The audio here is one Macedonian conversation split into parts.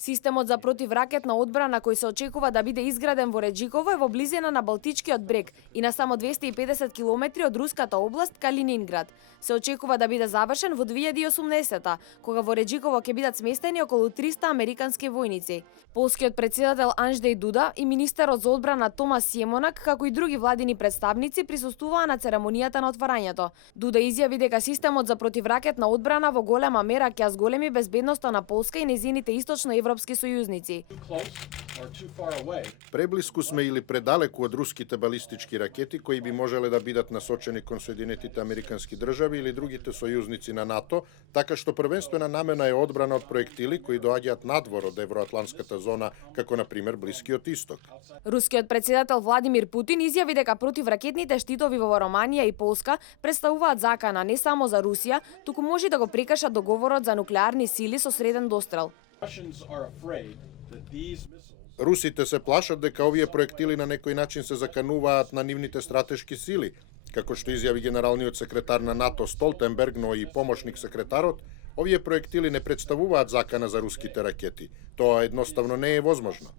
Системот за противракетна одбрана кој се очекува да биде изграден во Реджиково е во близина на Балтичкиот брег и на само 250 километри од руската област Калининград. Се очекува да биде завршен во 2018-та, кога во Реджиково ќе бидат сместени околу 300 американски војници. Полскиот претседател Анджеј Дуда и министерот за одбрана Томас Сјемонак, како и други владини представници, присуствуваа на церемонијата на отварањето. Дуда изјави дека системот за противракетна одбрана во голема мера ќе ја зголеми безбедноста на Полска и нејзините источноевропски сојузници. Преблиску сме или предалеку од руските балистички ракети кои би можеле да бидат насочени кон Соединетите американски држави или другите сојузници на НАТО, така што првенствена намена е одбрана од проектили кои доаѓаат надвор од евроатланската зона, како на пример Блискиот Исток. Рускиот претседател Владимир Путин изјави дека противракетните штитови во Романија и Полска представуваат закана не само за Русија, туку може да го прекршат договорот за нуклеарни сили со среден дострел. Русите се плашат дека овие проектили на некој начин се закануваат на нивните стратешки сили, како што изјави генералниот секретар на НАТО Столтенберг, но и помошник секретарот. Овие проектили не представуваат закана за руските ракети. Тоа едноставно не е возможно.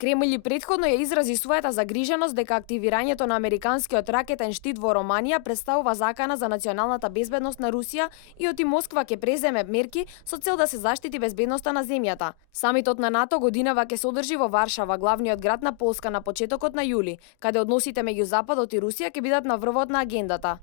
Кремљ претходно ја изрази својата загриженост дека активирањето на американскиот ракетен штит во Романија представува закана за националната безбедност на Русија и оти Москва ќе преземе мерки со цел да се заштити безбедноста на земјата. Самитот на НАТО годинава ќе се одржи во Варшава, главниот град на Полска, на почетокот на јули, каде односите меѓу Западот и Русија ќе бидат на врвот на агендата.